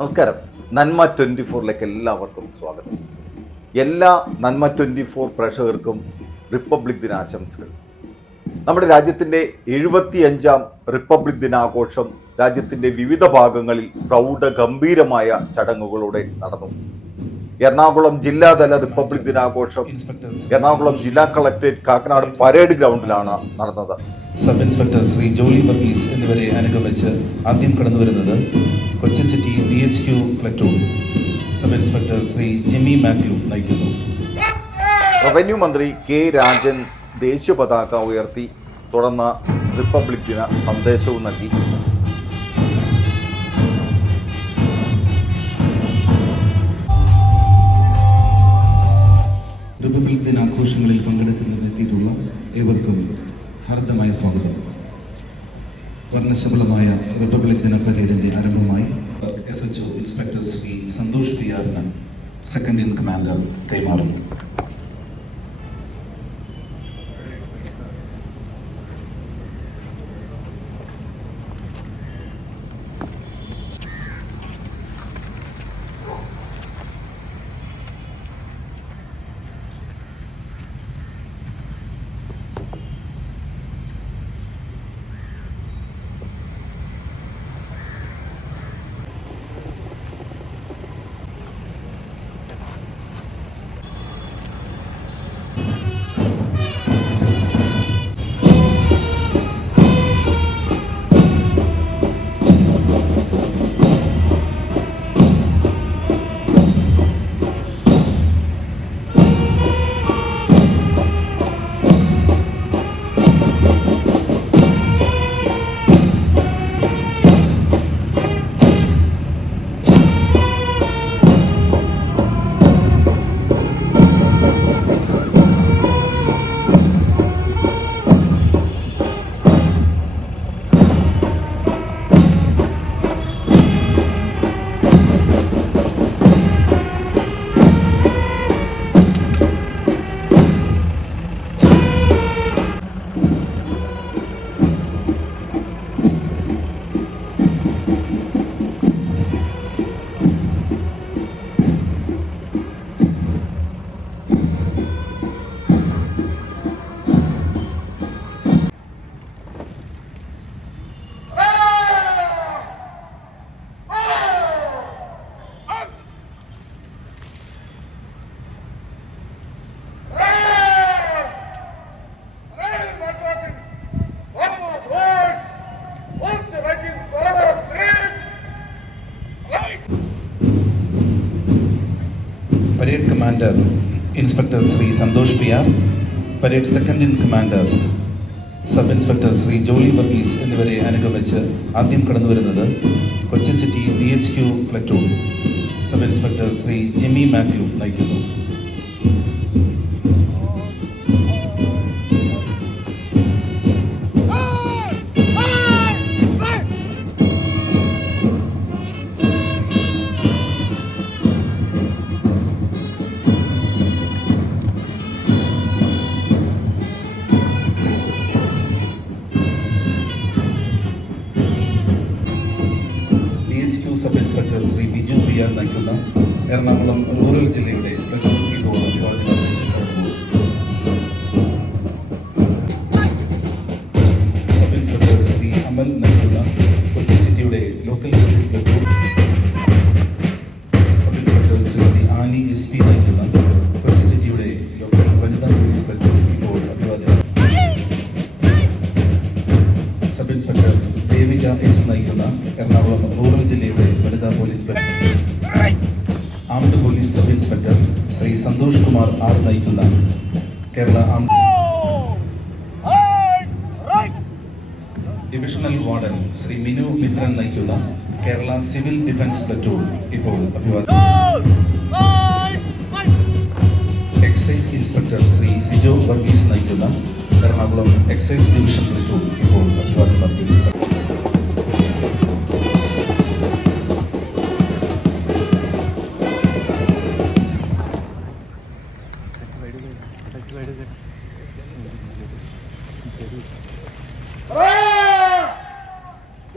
നമസ്കാരം. നന്മ 24ലേക്ക് എല്ലാവർക്കും സ്വാഗതം. എല്ലാ നന്മ 24 പ്രേക്ഷകർക്കും റിപ്പബ്ലിക് ദിനാശംസകൾ. നമ്മുടെ രാജ്യത്തിൻ്റെ 75ാം റിപ്പബ്ലിക് ദിനാഘോഷം രാജ്യത്തിൻ്റെ വിവിധ ഭാഗങ്ങളിൽ പ്രൗഢഗംഭീരമായ ചടങ്ങുകളോടെ നടന്നു. എറണാകുളം ജില്ലാതല റിപ്പബ്ലിക് ദിനാഘോഷം എറണാകുളം ജില്ലാ കളക്ടറേറ്റ് കാക്കനാട് പരേഡ് ഗ്രൗണ്ടിലാണ് നടന്നത്. സബ് ഇൻസ്പെക്ടർ ശ്രീ ജോളി വർഗീസ് എന്നിവരെ അനുഗമിച്ച് ആദ്യം കടന്നുവരുന്നത് Kochi city BHQ platoon sub inspector Shri Jimmy Mathew നയിക്കുന്നു. റവന്യൂ മന്ത്രി K. രാജൻ ദേശീയ പതാക ഉയർത്തി. തുടർന്ന് റിപ്പബ്ലിക് ദിന സന്ദേശവും നൽകി. റിപ്പബ്ലിക് ദിനാഘോഷങ്ങളിൽ പങ്കെടുക്കുന്നതിനെത്തിയിട്ടുള്ള ഏവർക്കും ഹാർദമായ സ്വാഗതം. വർണ്ണശബളമായ റിപ്പബ്ലിക് ദിന പരേഡിന്റെ ആരംഭമായി SHO inspector Shri Santhosh PR second in commander കൈമാറുന്നു. Parade commander inspector Shri Santhosh PR, parade second in commander sub inspector Shri Jolly Varghese എന്നിവരെ അനുഗമിച്ച് ആദ്യം കടന്നുവരുന്നത് Kochi city BHQ platoon sub inspector Shri Jimmy Mathew നയിക്കുന്നു. Sub inspector Shri Biju PR നയിക്കുന്ന എറണാകുളം റൂറൽ ജില്ലയുടെ സബ് ഇൻസ്പെക്ടർ ശ്രീ അമൽ നയിക്കുന്ന കൊച്ചി സിറ്റിയുടെ local police platoon sub inspector Shri Annie SP നയിക്കുന്ന കൊച്ചി സിറ്റിയുടെ ലോക്കൽ വനിതാ പോലീസ് പ്ലറ്റൂൺ ഇപ്പോൾ അഭിവാദ്യം. സബ് ഇൻസ്പെക്ടർ ദേവിക S നയിക്കുന്ന എറണാകുളം റൂറൽ ജില്ലയുടെ വനിതാ police armed police sub inspector Shri Santhosh Kumar R നയിക്കുന്ന കേരള ഡിവിഷണൽ വാർഡൻ ശ്രീ മിനു മിത്രൻ നയിക്കുന്ന കേരള സിവിൽ ഡിഫൻസ് പ്ലറ്റൂൺ ഇപ്പോൾ അഭിവാദ്യം. എക്സൈസ് ഇൻസ്പെക്ടർ ശ്രീ സിജോ വർഗീസ് നയിക്കുന്ന എറണാകുളം എക്സൈസ് ഡിവിഷൻ പ്ലറ്റൂൺ ഇപ്പോൾ അഭിവാദ്യം അർപ്പിച്ചു.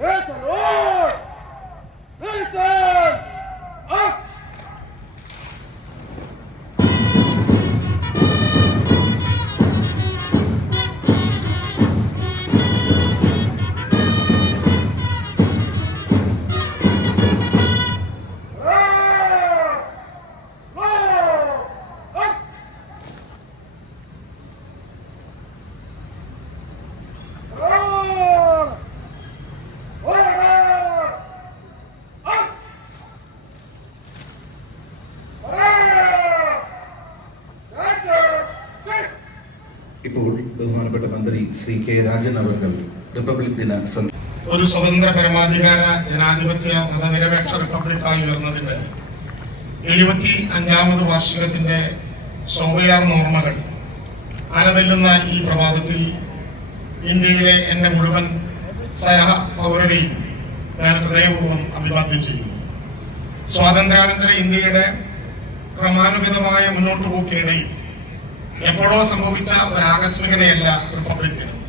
Yes, Lord! Listen! ഇപ്പോൾ ബഹുമാനപ്പെട്ട മന്ത്രി ശ്രീ കെ രാജൻ അവർ റിപ്പബ്ലിക് ദിന ഒരു സ്വതന്ത്ര പരമാധികാര ജനാധിപത്യ മതനിരപേക്ഷ റിപ്പബ്ലിക്കായി ഉയർന്നതിന്റെ 75ാമത് വാർഷികത്തിന്റെ ശോഭയാർന്ന ഓർമ്മകൾ അലതല്ലുന്ന ഈ പ്രഭാതത്തിൽ ഇന്ത്യയിലെ എന്റെ മുഴുവൻ സഹ പൗരരെയും ഞാൻ ഹൃദയപൂർവ്വം അഭിവാദ്യം ചെയ്യുന്നു. സ്വാതന്ത്ര്യാനന്തര ഇന്ത്യയുടെ ക്രമാനുഗതമായ മുന്നോട്ട് പോക്കിനിടയിൽ എപ്പോഴോ സംഭവിച്ച ഒരു ആകസ്മികതയല്ല റിപ്പബ്ലിക് ദിനം.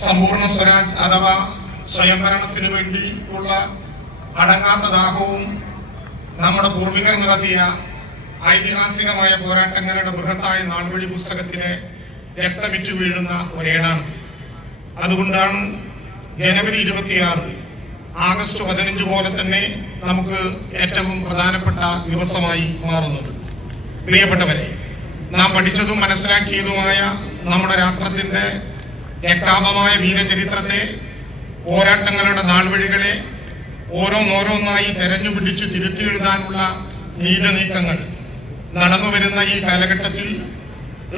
സമ്പൂർണ്ണ സ്വരാജ് അഥവാ സ്വയംഭരണത്തിന് വേണ്ടി ഉള്ള അടങ്ങാത്ത ദാഹവും നമ്മുടെ പൂർവികർ നടത്തിയ ഐതിഹാസികമായ പോരാട്ടങ്ങളുടെ ബൃഹത്തായ നാൾവഴി പുസ്തകത്തിലെ രക്തമിറ്റു വീഴുന്ന ഒരേടാണ്. അതുകൊണ്ടാണ് ജനുവരി 26 ആഗസ്റ്റ് 15 പോലെ തന്നെ നമുക്ക് ഏറ്റവും പ്രധാനപ്പെട്ട ദിവസമായി മാറുന്നത്. പ്രിയപ്പെട്ടവരെ, നാം പഠിച്ചതും മനസ്സിലാക്കിയതുമായ നമ്മുടെ രാഷ്ട്രത്തിന്റെ രക്താപമായ വീരചരിത്രത്തെ, പോരാട്ടങ്ങളുടെ നാൾവഴികളെ ഓരോന്നോരോന്നായി തെരഞ്ഞു പിടിച്ച് തിരുത്തി എഴുതാനുള്ള നീചനീക്കങ്ങൾ നടന്നുവരുന്ന ഈ കാലഘട്ടത്തിൽ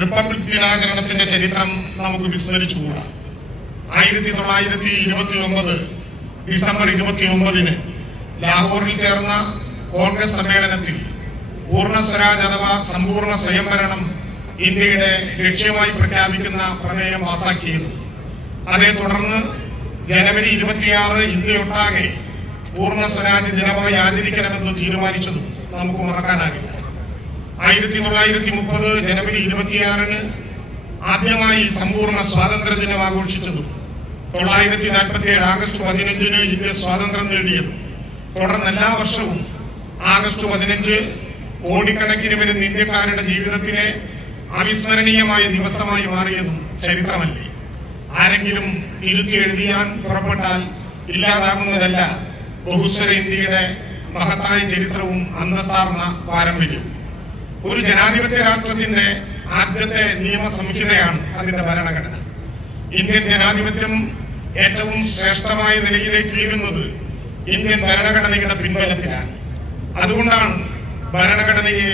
റിപ്പബ്ലിക് ദിനാചരണത്തിന്റെ ചരിത്രം നമുക്ക് വിസ്മരിച്ചുകൂടാ. 1929 ഡിസംബർ 29 ലാഹോറിൽ ചേർന്ന കോൺഗ്രസ് സമ്മേളനത്തിൽ പൂർണ്ണ സ്വരാജ് അഥവാ സമ്പൂർണ്ണ സ്വയംഭരണം ഇന്ത്യയുടെ ലക്ഷ്യമായി പ്രഖ്യാപിക്കുന്ന പ്രമേയം പാസാക്കിയത്. അതേ തുടർന്ന് ജനുവരി 26 ഇന്ത്യയൊട്ടാകെ പൂർണ്ണ സ്വരാജ് ദിനമായി ആചരിക്കണമെന്ന് തീരുമാനിച്ചതും നമുക്ക് മറക്കാനാകില്ല. 1930 ജനുവരി 26 ആദ്യമായി സമ്പൂർണ്ണ സ്വാതന്ത്ര്യ ദിനം ആഘോഷിച്ചതും 1947 ആഗസ്റ്റ് 15 ഇന്ത്യ സ്വാതന്ത്ര്യം നേടിയതും തുടർന്ന് എല്ലാ വർഷവും ആഗസ്റ്റ് 15 കോടിക്കണക്കിന് വരുന്ന ഇന്ത്യക്കാരുടെ ജീവിതത്തിലെ അവിസ്മരണീയമായ ദിവസമായി മാറിയതും ചരിത്രമല്ലേ. ആരെങ്കിലും തിരുത്തി എഴുതിയാൻ പുറപ്പെട്ടാൽ ഇല്ലാതാകുന്നതല്ല ബഹുസ്വര ഇന്ത്യയുടെ മഹത്തായ ചരിത്രവും അന്തസ്സാർന്ന പാരമ്പര്യവും. ഒരു ജനാധിപത്യ രാഷ്ട്രത്തിന്റെ ആദ്യത്തെ നിയമസംഹിതയാണ് അതിന്റെ ഭരണഘടന. ഇന്ത്യൻ ജനാധിപത്യം ഏറ്റവും ശ്രേഷ്ഠമായ നിലയിലേക്ക് ഉയരുന്നത് ഇന്ത്യൻ ഭരണഘടനയുടെ പിൻബലത്തിലാണ്. അതുകൊണ്ടാണ് ഭരണഘടനയെ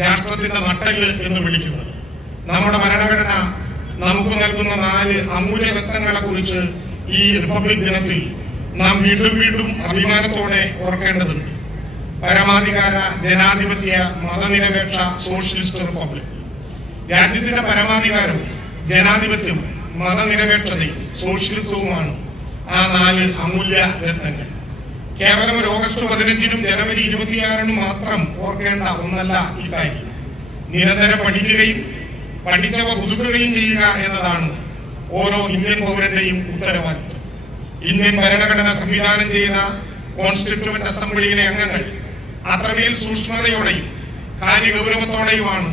രാഷ്ട്രത്തിന്റെ നട്ടെല്ല് എന്ന് വിളിക്കുന്നത്. നമ്മുടെ ഭരണഘടന നമുക്ക് നൽകുന്ന 4 അമൂല്യ രത്നങ്ങളെ കുറിച്ച് ഈ റിപ്പബ്ലിക് ദിനത്തിൽ നാം വീണ്ടും വീണ്ടും അഭിമാനത്തോടെ ഓർക്കേണ്ടതുണ്ട്. പരമാധികാര ജനാധിപത്യ മതനിരപേക്ഷ സോഷ്യലിസ്റ്റ് റിപ്പബ്ലിക്. രാജ്യത്തിന്റെ പരമാധികാരവും ജനാധിപത്യവും മതനിരപേക്ഷതയും സോഷ്യലിസവുമാണ് ആ 4 അമൂല്യ രത്നങ്ങൾ. കേവലം ഒരു ഓഗസ്റ്റ് 15 ജനുവരി 26 മാത്രം ഓർക്കേണ്ട ഒന്നല്ല ഈ കാര്യം. നിരന്തരം പഠിക്കുകയും പഠിച്ചവ പുതുക്കുകയും ചെയ്യുക എന്നതാണ് ഓരോ ഇന്ത്യൻ പൗരന്റെയും ഉത്തരവാദിത്വം. ഇന്ത്യൻ ഭരണഘടന സംവിധാനം ചെയ്ത കോൺസ്റ്റിറ്റ്യൂവന്റ് അസംബ്ലിയിലെ അംഗങ്ങൾ അത്രമേൽ സൂക്ഷ്മതയോടെയും കാര്യഗൗരവത്തോടെയുമാണ്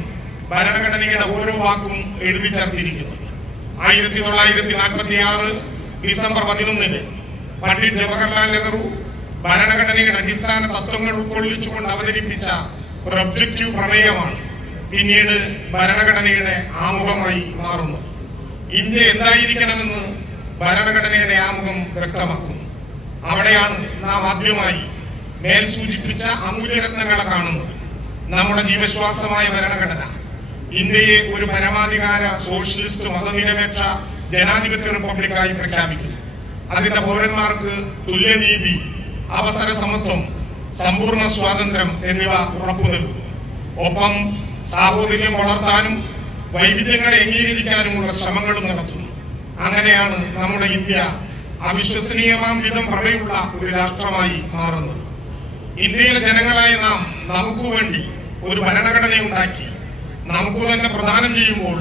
ഭരണഘടനയുടെ ഓരോ വാക്കും എഴുതി ചേർത്തിരിക്കുന്നത്. 1946 ഡിസംബർ 11 പണ്ഡിറ്റ് ജവഹർലാൽ നെഹ്റു ഭരണഘടനയുടെ അടിസ്ഥാന തത്വങ്ങൾ ഉൾക്കൊള്ളിച്ചുകൊണ്ട് അവതരിപ്പിച്ച ഒരു ഒബ്ജക്റ്റീവ് പ്രമേയമാണ് പിന്നീട് ഭരണഘടനയുടെ ആമുഖമായി മാറുന്നത്. ഇന്ത്യ എന്തായിരിക്കണമെന്ന് ഭരണഘടനയുടെ ആമുഖം വ്യക്തമാക്കുന്നു. അവിടെയാണ് നാം ആദ്യമായി മേൽ സൂചിപ്പിച്ച അമൂല്യരത്നങ്ങളെ കാണുന്നത്. നമ്മുടെ ജീവശ്വാസമായ ഭരണഘടന ഇന്ത്യയെ ഒരു പരമാധികാര സോഷ്യലിസ്റ്റ് മതനിരപേക്ഷ ജനാധിപത്യ റിപ്പബ്ലിക്കായി പ്രഖ്യാപിക്കുന്നു. അതിന്റെ പൗരന്മാർക്ക് തുല്യനീതി, അവസര സമത്വം, സമ്പൂർണ്ണ സ്വാതന്ത്ര്യം എന്നിവ ഉറപ്പു നൽകുന്നു. ഒപ്പം സാഹോദര്യം വളർത്താനും വൈവിധ്യങ്ങളെ അംഗീകരിക്കാനുമുള്ള ശ്രമങ്ങളും നടത്തുന്നു. അങ്ങനെയാണ് നമ്മുടെ ഇന്ത്യ അവിശ്വസനീയമാം വിധം പ്രഭയുള്ള ഒരു രാഷ്ട്രമായി മാറുന്നത്. ഇന്ത്യയിലെ ജനങ്ങളായ നാം നമുക്ക് വേണ്ടി ഒരു ഭരണഘടന ഉണ്ടാക്കി നമുക്ക് തന്നെ പ്രദാനം ചെയ്യുമ്പോൾ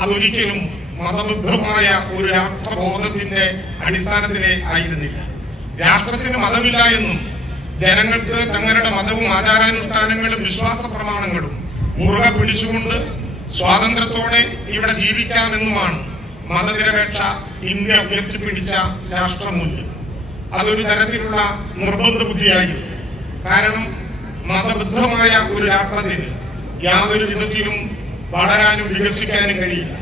അതൊരിക്കലും മതബുദ്ധമായ ഒരു രാഷ്ട്രബോധത്തിന്റെ അടിസ്ഥാനത്തിലേ ആയിരുന്നില്ല. രാഷ്ട്രത്തിന് മതമില്ല എന്നും ജനങ്ങൾക്ക് തങ്ങളുടെ മതവും ആചാരാനുഷ്ഠാനങ്ങളും വിശ്വാസ പ്രമാണങ്ങളും മുറുകെ പിടിച്ചുകൊണ്ട് സ്വാതന്ത്ര്യത്തോടെ ഇവിടെ ജീവിക്കാമെന്നുമാണ് മതനിരപേക്ഷ ഇന്ത്യ ഉയർത്തിപ്പിടിച്ച രാഷ്ട്രമൂല്യം. അതൊരു തരത്തിലുള്ള നിർബന്ധ ബുദ്ധിയായിരുന്നു. കാരണം മതബദ്ധമായ ഒരു രാഷ്ട്രത്തിന് യാതൊരു വിധത്തിലും വളരാനും വികസിക്കാനും കഴിയില്ല.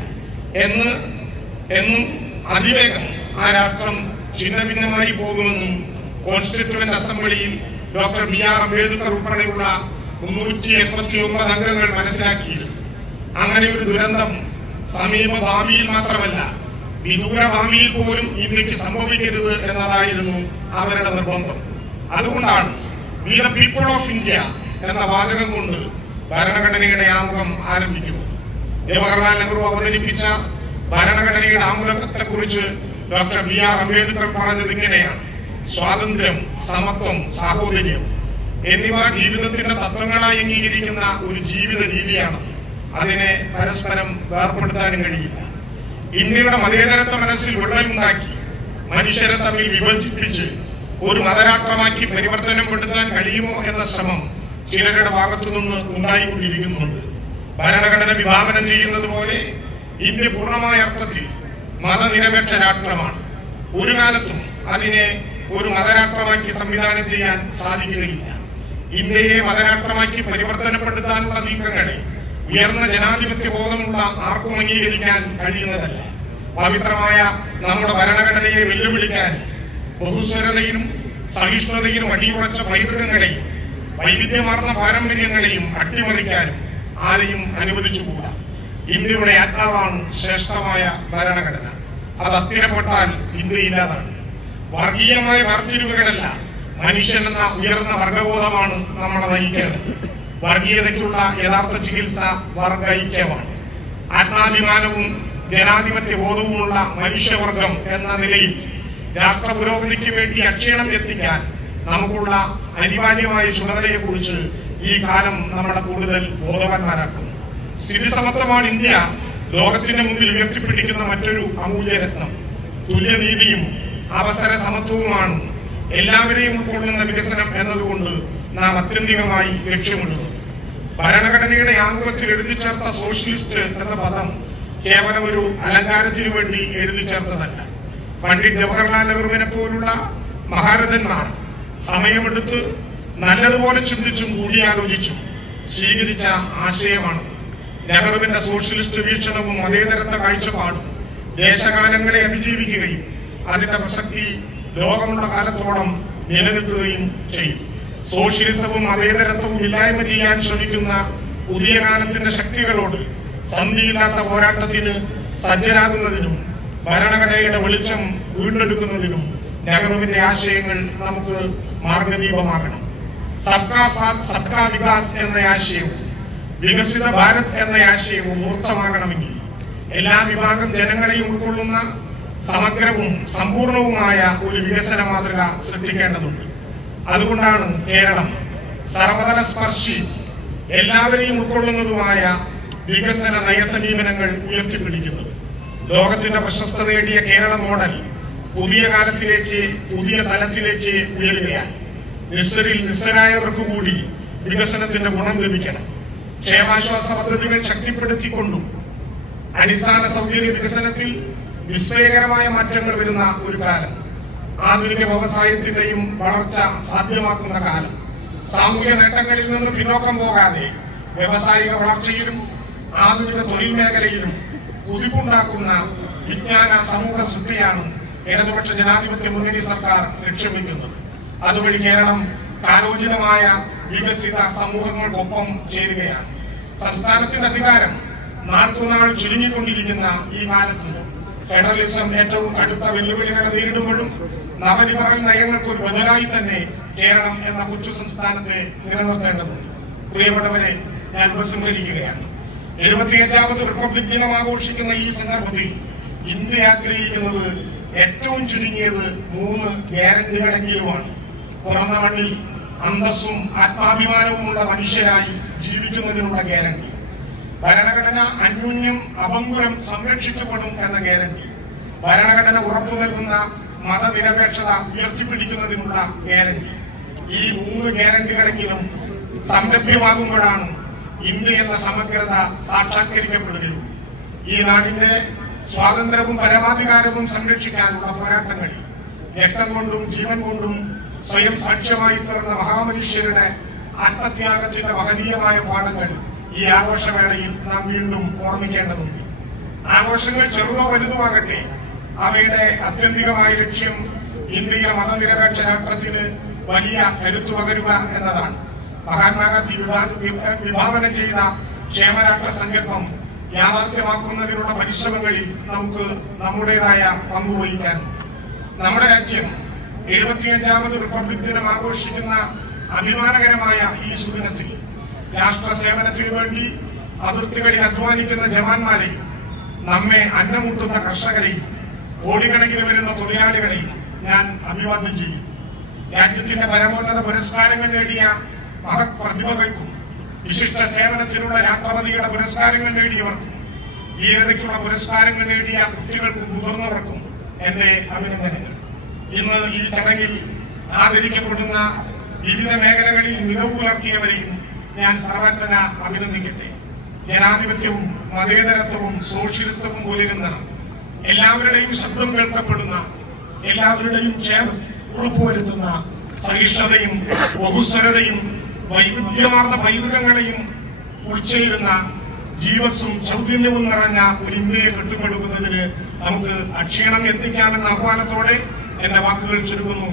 എന്നും അതിവേഗം ആ രാഷ്ട്രം ഛിന്ന ഭിന്നമായി പോകുമെന്നും കോൺസ്റ്റിറ്റ്യൂവന്റ് അസംബ്ലിയിൽ ഡോക്ടർ BR അംബേദ്കർ ഉൾപ്പെടെയുള്ള 389 അംഗങ്ങൾ മനസ്സിലാക്കിയിരുന്നു. അങ്ങനെ ഒരു ദുരന്തം സമീപ ഭാവിയിൽ മാത്രമല്ല വിദൂര ഭാവിയിൽ പോലും ഇന്ത്യക്ക് സംഭവിക്കരുത് എന്നതായിരുന്നു അവരുടെ നിർബന്ധം. അതുകൊണ്ടാണ് we the people of India എന്ന വാചകം കൊണ്ട് ഭരണഘടനയുടെ ആമുഖം ആരംഭിക്കുന്നത്. ജവഹർലാൽ നെഹ്റു അവതരിപ്പിച്ച ഭരണഘടനയുടെ ആമുഖത്തെ കുറിച്ച് ഡോക്ടർ ബി.ആർ. അംബേദ്കർ പറഞ്ഞത് ഇങ്ങനെയാണ്: സ്വാതന്ത്ര്യം, സമത്വം, സാഹോദര്യം എന്നിവ ജീവിതത്തിന്റെ തത്വങ്ങളായി അംഗീകരിക്കുന്ന ഒരു ജീവിത രീതിയാണ്. അതിനെ പരസ്പരം വേർപെടുത്താനും കഴിയില്ല. ഇന്ത്യയുടെ മതേതരത്വ മനസ്സിൽ വിള്ളലുണ്ടാക്കി മനുഷ്യരെ തമ്മിൽ വിഭജിപ്പിച്ച് ഒരു മതരാഷ്ട്രമാക്കി പരിവർത്തനപ്പെടുത്താൻ കഴിയുമോ എന്ന ശ്രമം ചിലരുടെ ഭാഗത്തുനിന്ന് ഉണ്ടായിക്കൊണ്ടിരിക്കുന്നുണ്ട്. ഭരണഘടന വിഭാവനം ചെയ്യുന്നത് പോലെ ഇന്ത്യ പൂർണ്ണമായ അർത്ഥത്തിൽ മതനിരപേക്ഷ രാഷ്ട്രമാണ്. ഒരു കാലത്തും അതിനെ ഒരു മതരാഷ്ട്രമാക്കി സംവിധാനം ചെയ്യാൻ സാധിക്കുകയില്ല. ഇന്ത്യയെ മതരാഷ്ട്രമാക്കി പരിവർത്തനപ്പെടുത്താനുള്ള നീക്കങ്ങളെ ഉയർന്ന ജനാധിപത്യ ബോധമുള്ള ആർക്കും അംഗീകരിക്കാൻ കഴിയുന്നതല്ല. പവിത്രമായ നമ്മുടെ ഭരണഘടനയെ വെല്ലുവിളിക്കാൻ ബഹുസ്വരതയിലും സഹിഷ്ണുതയിലും അടിയുറച്ച പൈതൃകങ്ങളെയും വൈവിധ്യമാർന്ന പാരമ്പര്യങ്ങളെയും അട്ടിമറിക്കാനും ആരെയും അനുവദിച്ചുകൂടാ. ഇന്ത്യയുടെ ആത്മാവാണ് ശ്രേഷ്ഠമായ ഭരണഘടന. അത് അസ്ഥിരപ്പെട്ടാൽ ഇന്ത്യ ഇല്ലാതാണ്. വർഗീയമായ വേർതിരിവുകളല്ല, മനുഷ്യൻ എന്ന ഉയർന്ന വർഗബോധമാണ് നമ്മളെ നയിക്കേണ്ടത്. വർഗീയതയ്ക്കുള്ള യഥാർത്ഥ ചികിത്സ വർഗ ഐക്യമാണ്. ആത്മാഭിമാനവും ജനാധിപത്യ ബോധവുമുള്ള മനുഷ്യവർഗം എന്ന നിലയിൽ രാഷ്ട്ര പുരോഗതിക്ക് വേണ്ടി അക്ഷീണം എത്തിക്കാൻ നമുക്കുള്ള അനിവാര്യമായ ചുമതലയെക്കുറിച്ച് ഈ കാലം നമ്മളെ കൂടുതൽ ബോധവാന്മാരാക്കുന്നു. സ്ഥിതി സമത്വമാണ് ഇന്ത്യ ലോകത്തിന്റെ മുമ്പിൽ ഉയർത്തിപ്പിടിക്കുന്ന മറ്റൊരു അമൂല്യരത്നം. തുല്യനീതിയും അവസര സമത്വവുമാണ് എല്ലാവരെയും ഉൾക്കൊള്ളുന്ന വികസനം എന്നതുകൊണ്ട് നാം അത്യന്തികമായി ലക്ഷ്യമിടുന്നത്. ഭരണഘടനയുടെ ആമുഖത്തിൽ എഴുതി ചേർത്ത സോഷ്യലിസ്റ്റ് എന്ന പദം കേവലം ഒരു അലങ്കാരത്തിനു വേണ്ടി എഴുതി ചേർത്തതല്ല. പണ്ഡിറ്റ് ജവഹർലാൽ നെഹ്റുവിനെ പോലുള്ള മഹാരഥന്മാർ സമയമെടുത്ത് നല്ലതുപോലെ ചിന്തിച്ചും കൂടിയാലോചിച്ചും സ്വീകരിച്ച ആശയമാണ്. നെഹ്റുവിന്റെ സോഷ്യലിസ്റ്റ് വീക്ഷണവും മതേതരത്വ കാഴ്ചപ്പാടും ദേശകാലങ്ങളെ അതിജീവിക്കുകയും അതിന്റെ പ്രസക്തി ലോകമുള്ള കാലത്തോളം നിലനിൽക്കുകയും ചെയ്യും. സോഷ്യലിസവും മതേതരത്വവും ഇല്ലായ്മ ചെയ്യാൻ ശ്രമിക്കുന്ന പുതിയ കാലത്തിന്റെ ശക്തികളോട് സന്ധിയില്ലാത്ത പോരാട്ടത്തിന് സജ്ജരാകുന്നതിനും ഭരണഘടനയുടെ വെളിച്ചം വീണ്ടെടുക്കുന്നതിനും നെഹ്റുവിന്റെ ആശയങ്ങൾ നമുക്ക് മാർഗദീപമാകണം. സബ്കാ സാത്ത് സബ്കാ വികാസ് എന്ന ആശയവും വികസിത ഭാരത് എന്ന ആശയവും മൂർത്തമാകണമെങ്കിൽ എല്ലാ വിഭാഗം ജനങ്ങളെയും ഉൾക്കൊള്ളുന്ന സമഗ്രവും സമ്പൂർണവുമായ ഒരു വികസന മാതൃക സൃഷ്ടിക്കേണ്ടതുണ്ട്. അതുകൊണ്ടാണ് കേരളം സർവതല സ്പർശി എല്ലാവരെയും ഉൾക്കൊള്ളുന്നതുമായ വികസന നയസമീപനങ്ങൾ ഉയർത്തിപ്പിടിക്കുന്നത്. ലോകത്തിന്റെ പ്രശസ്ത നേടിയ കേരള മോഡൽ പുതിയ കാലത്തിലേക്ക്, പുതിയ തലത്തിലേക്ക് ഉയരുകയാണ്. നിസ്സരിൽ നിസ്സരായവർക്ക് കൂടി വികസനത്തിന്റെ ഗുണം ലഭിക്കണം. ക്ഷേമാശ്വാസ പദ്ധതികൾ ശക്തിപ്പെടുത്തിക്കൊണ്ടും അടിസ്ഥാന സൗകര്യ വികസനത്തിൽ വിസ്മയകരമായ മാറ്റങ്ങൾ വരുന്ന ഒരു കാലം. ആധുനിക വ്യവസായത്തിന്റെയും വളർച്ച സാധ്യമാക്കുന്ന കാലം. സാമൂഹ്യ നേട്ടങ്ങളിൽ നിന്ന് പിന്നോക്കം പോകാതെ വ്യവസായിക വളർച്ചയിലും ആധുനിക തൊഴിൽ മേഖലയിലും കുതിപ്പുണ്ടാക്കുന്ന വിജ്ഞാന സമൂഹ സൃഷ്ടിയാണ് ഇടതുപക്ഷ ജനാധിപത്യ മുന്നണി സർക്കാർ ലക്ഷ്യം വയ്ക്കുന്നത്. അതുവഴി കേരളം കാലോചിതമായ വികസിത സമൂഹങ്ങൾക്കൊപ്പം ചേരുകയാണ്. സംസ്ഥാനത്തിന്റെ അധികാരം നാൾക്കുനാൾ ചുരുങ്ങിക്കൊണ്ടിരിക്കുന്ന ഈ കാലത്ത് ഫെഡറലിസം ഏറ്റവും കടുത്ത വെല്ലുവിളികളെ നേരിടുമ്പോഴും നവലിബറൽ നയങ്ങൾക്ക് ഒരു ബദലായി തന്നെ കേരളം എന്ന കൊച്ചു സംസ്ഥാനത്തെ നിലനിർത്തേണ്ടതുണ്ട്. പ്രിയപ്പെട്ടവരെ, ഞാൻ ഉപസംഹരിക്കുകയാണ്. 75ാമത് റിപ്പബ്ലിക് ദിനം ആഘോഷിക്കുന്ന ഈ സന്ദർഭത്തിൽ ഇന്ത്യ ആഗ്രഹിക്കുന്നത് ഏറ്റവും ചുരുങ്ങിയത് 3 ഗ്യാരണ്ടികളെങ്കിലുമാണ്. പിറന്ന മണ്ണിൽ അന്തസ്സും ആത്മാഭിമാനവുമുള്ള മനുഷ്യരായി ജീവിക്കുന്നതിനുള്ള ഗ്യാരണ്ടി, ഭരണഘടന അന്യോന്യം അപങ്കുരം സംരക്ഷിക്കപ്പെടും എന്ന ഗ്യാരണ്ടി, ഭരണഘടന ഉറപ്പു നൽകുന്ന മതനിരപേക്ഷത ഉയർത്തിപ്പിടിക്കുന്നതിനുള്ള ഗ്യാരണ്ടി. ഈ 3 ഗ്യാരണ്ടികളെങ്കിലും സംരഭ്യമാകുമ്പോഴാണ് ഇന്ത്യ എന്ന സമഗ്രത സാക്ഷാത്കരിക്കപ്പെടുകയുള്ളൂ. ഈ നാടിന്റെ സ്വാതന്ത്ര്യവും പരമാധികാരവും സംരക്ഷിക്കാനുള്ള പോരാട്ടങ്ങളിൽ രക്തം കൊണ്ടും ജീവൻ കൊണ്ടും സ്വയം സാക്ഷ്യമായി തീർന്ന മഹാമനുഷ്യരുടെ ആത്മത്യാഗത്തിന്റെ മഹനീയമായ പാഠങ്ങൾ ഈ ആഘോഷവേളയിൽ നാം വീണ്ടും ഓർമ്മിക്കേണ്ടതുണ്ട്. ആഘോഷങ്ങൾ ചെറുതോ വലുതുമാകട്ടെ, അവയുടെ ആത്യന്തികമായ ലക്ഷ്യം ഇന്ത്യയിലെ മതനിരപേക്ഷ രാഷ്ട്രത്തിന് വലിയ കരുത്തു പകരുക എന്നതാണ്. മഹാത്മാഗാന്ധി വിഭാവനം ചെയ്ത ക്ഷേമരാഷ്ട്ര സങ്കല്പം യാഥാർത്ഥ്യമാക്കുന്നതിനുള്ള പരിശ്രമങ്ങളിൽ നമുക്ക് നമ്മുടേതായ പങ്കുവഹിക്കാനുണ്ട്. നമ്മുടെ രാജ്യം 75ാമത് റിപ്പബ്ലിക് ദിനം ആഘോഷിക്കുന്ന അഭിമാനകരമായ ഈ സുദിനത്തിൽ രാഷ്ട്ര സേവനത്തിനു വേണ്ടി അതിർത്തികളിൽ അധ്വാനിക്കുന്ന ജവാന്മാരെയും നമ്മെ അന്നമൂട്ടുന്ന കർഷകരെയും കോടിക്കണക്കിന് വരുന്ന തൊഴിലാളികളെയും ഞാൻ അഭിവാദ്യം ചെയ്യും. രാജ്യത്തിന്റെ പരമോന്നത പുരസ്കാരങ്ങൾ നേടിയ മഹത് പ്രതിഭകൾക്കും വിശിഷ്ട സേവനത്തിനുള്ള രാഷ്ട്രപതിയുടെ പുരസ്കാരങ്ങൾ നേടിയവർക്കും ധീരതയ്ക്കുള്ള പുരസ്കാരങ്ങൾ നേടിയ കുട്ടികൾക്കും മുതിർന്നവർക്കും എന്റെ അഭിനന്ദനങ്ങൾ. ഇന്ന് ഈ ചടങ്ങിൽ ആദരിക്കപ്പെടുന്ന വിവിധ മേഖലകളിൽ മികവ് പുലർത്തിയവരെയും ഞാൻ സർവജ്ഞന അഭിനന്ദിക്കട്ടെ. ജനാധിപത്യവും മതേതരത്വവും സോഷ്യലിസവും പുലരുന്ന, എല്ലാവരുടെയും ശബ്ദം കേൾക്കപ്പെടുന്ന, എല്ലാവരുടെയും ക്ഷേമം ഉറപ്പുവരുത്തുന്ന, സഹിഷ്ണുതയും ബഹുസ്വരതയും വൈവിധ്യമാർന്ന പൈതൃകങ്ങളെയും ഉൾച്ചേരുന്ന, ജീവസ്സും ചൗതന്യവും നിറഞ്ഞ ഒരു ഇന്ത്യയെ കെട്ടിപ്പടുക്കുന്നതിന് നമുക്ക് അക്ഷീണം എത്തിക്കാമെന്ന ആഹ്വാനത്തോടെ എന്റെ വാക്കുകൾ ചുരുക്കുന്നു.